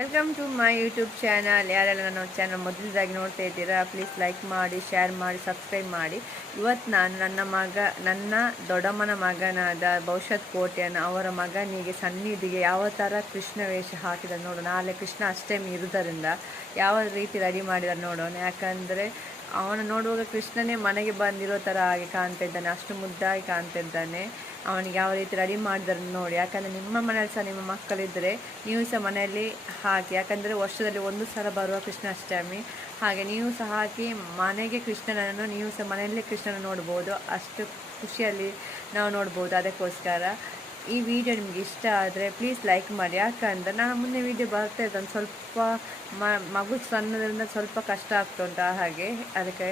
Welcome to my YouTube channel. ಯಾರೆಲ್ಲ ನನ್ನ channel ಮೊದಲದಾಗಿ ನೋಡ್ತಾ ಇದ್ದೀರಾ, ಪ್ಲೀಸ್ ಲೈಕ್ ಮಾಡಿ, ಶೇರ್ ಮಾಡಿ, ಸಬ್ಸ್ಕ್ರೈಬ್ ಮಾಡಿ. ಇವತ್ತು ನಾನು ನನ್ನ ದೊಡ್ಡಮ್ಮನ ಮಗನಾದ ಭವಿಷ್ಯತ್ ಕೋಟ್ಯನ ಅವರ ಮಗನಿಗೆ ಸನ್ನಿಧಿಗೆ ಯಾವ ಥರ ಕೃಷ್ಣ ವೇಷ ಹಾಕಿದ ನೋಡೋಣ. ನಾಳೆ ಕೃಷ್ಣ ಅಷ್ಟಮಿ ಇರುವುದರಿಂದ ಯಾವ ರೀತಿ ರೆಡಿ ಮಾಡಿದ್ದಾರೆ ನೋಡೋಣ. ಯಾಕಂದರೆ ಅವನು ನೋಡುವಾಗ ಕೃಷ್ಣನೇ ಮನೆಗೆ ಬಂದಿರೋ ಥರ ಹಾಗೆ ಕಾಣ್ತಾ ಇದ್ದಾನೆ, ಅಷ್ಟು ಮುದ್ದಾಗಿ ಕಾಣ್ತಾ ಇದ್ದಾನೆ. ಅವನಿಗೆ ಯಾವ ರೀತಿ ರೆಡಿ ಮಾಡಿದ್ದಾರೆ ನೋಡಿ. ಯಾಕಂದರೆ ನಿಮ್ಮ ಮನೆಯಲ್ಲಿ ಸಹ ನಿಮ್ಮ ಮಕ್ಕಳಿದ್ದರೆ ನೀವು ಸಹ ಮನೆಯಲ್ಲಿ ಹಾಕಿ, ಯಾಕಂದರೆ ವರ್ಷದಲ್ಲಿ ಒಂದು ಸಲ ಬರುವ ಕೃಷ್ಣಾಷ್ಟಮಿ, ಹಾಗೆ ನೀವು ಸಹ ಹಾಕಿ ಮನೆಗೆ ಕೃಷ್ಣನನ್ನು ನೀವು ಸಹ ಮನೆಯಲ್ಲೇ ಕೃಷ್ಣನ ನೋಡ್ಬೋದು. ಅಷ್ಟು ಖುಷಿಯಲ್ಲಿ ನಾವು ನೋಡ್ಬೋದು. ಅದಕ್ಕೋಸ್ಕರ ಈ ವಿಡಿಯೋ ನಿಮಗೆ ಇಷ್ಟ ಆದರೆ ಪ್ಲೀಸ್ ಲೈಕ್ ಮಾಡಿ. ಯಾಕಂದರೆ ನಾನು ಮುಂದೆ ವಿಡಿಯೋ ಬರ್ತಾ ಇದ್ದಾನೆ, ಸ್ವಲ್ಪ ಮಗು ಸಣ್ಣದ್ರಿಂದ ಸ್ವಲ್ಪ ಕಷ್ಟ ಆಗ್ತಾ ಉಂಟು, ಹಾಗೆ ಅದಕ್ಕೆ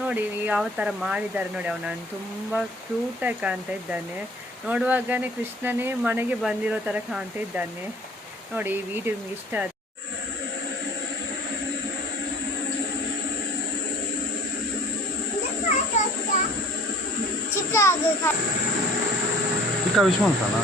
ನೋಡಿ ಯಾವ ಥರ ಮಾಡಿದ್ದಾರೆ ನೋಡಿ. ಅವನನ್ನು ತುಂಬ ಕ್ಯೂಟಾಗಿ ಕಾಣ್ತಾ ಇದ್ದಾನೆ, ನೋಡುವಾಗನೇ ಕೃಷ್ಣನೇ ಮನೆಗೆ ಬಂದಿರೋ ಥರ ಕಾಣ್ತಾ ಇದ್ದಾನೆ ನೋಡಿ. ಈ ವಿಡಿಯೋ ನಿಮ್ಗೆ ಇಷ್ಟ ಆದರೆ ಚಿಕ್ಕ ವಿಶ್ವಂತನ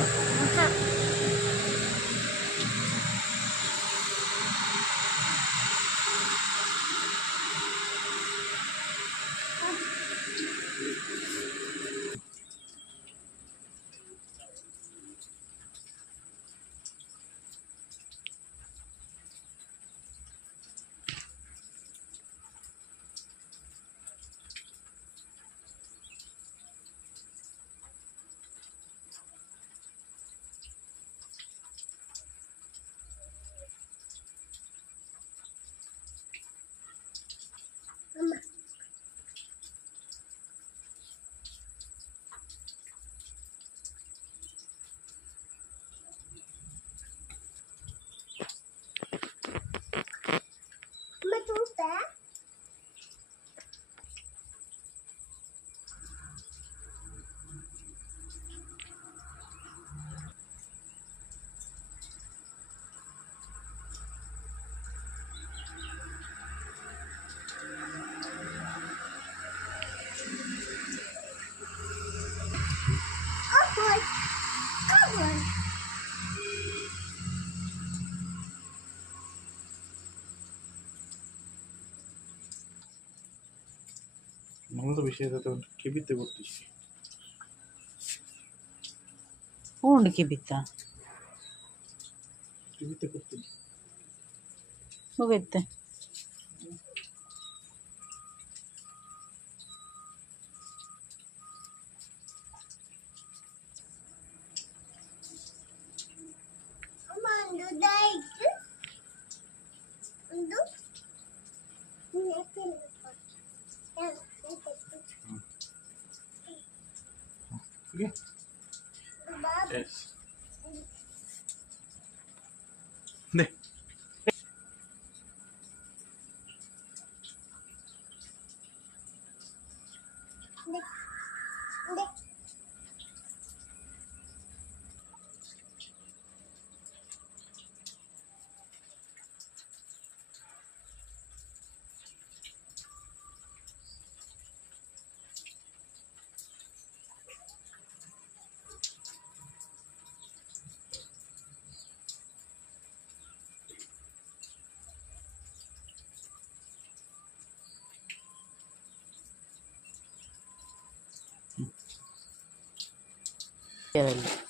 ಮನದ ವಿಷಯದ ಕಿಬಿತ್ತೆ ಗೊತ್ತಿಸಿ ಓಂಡು ಕಿಬಿತ್ತ ಕಿಬಿತ್ತೆ ಗೊತ್ತಿಲ್ಲ ಹೋಗುತ್ತೆ. Okay. Yes. Ne. Really?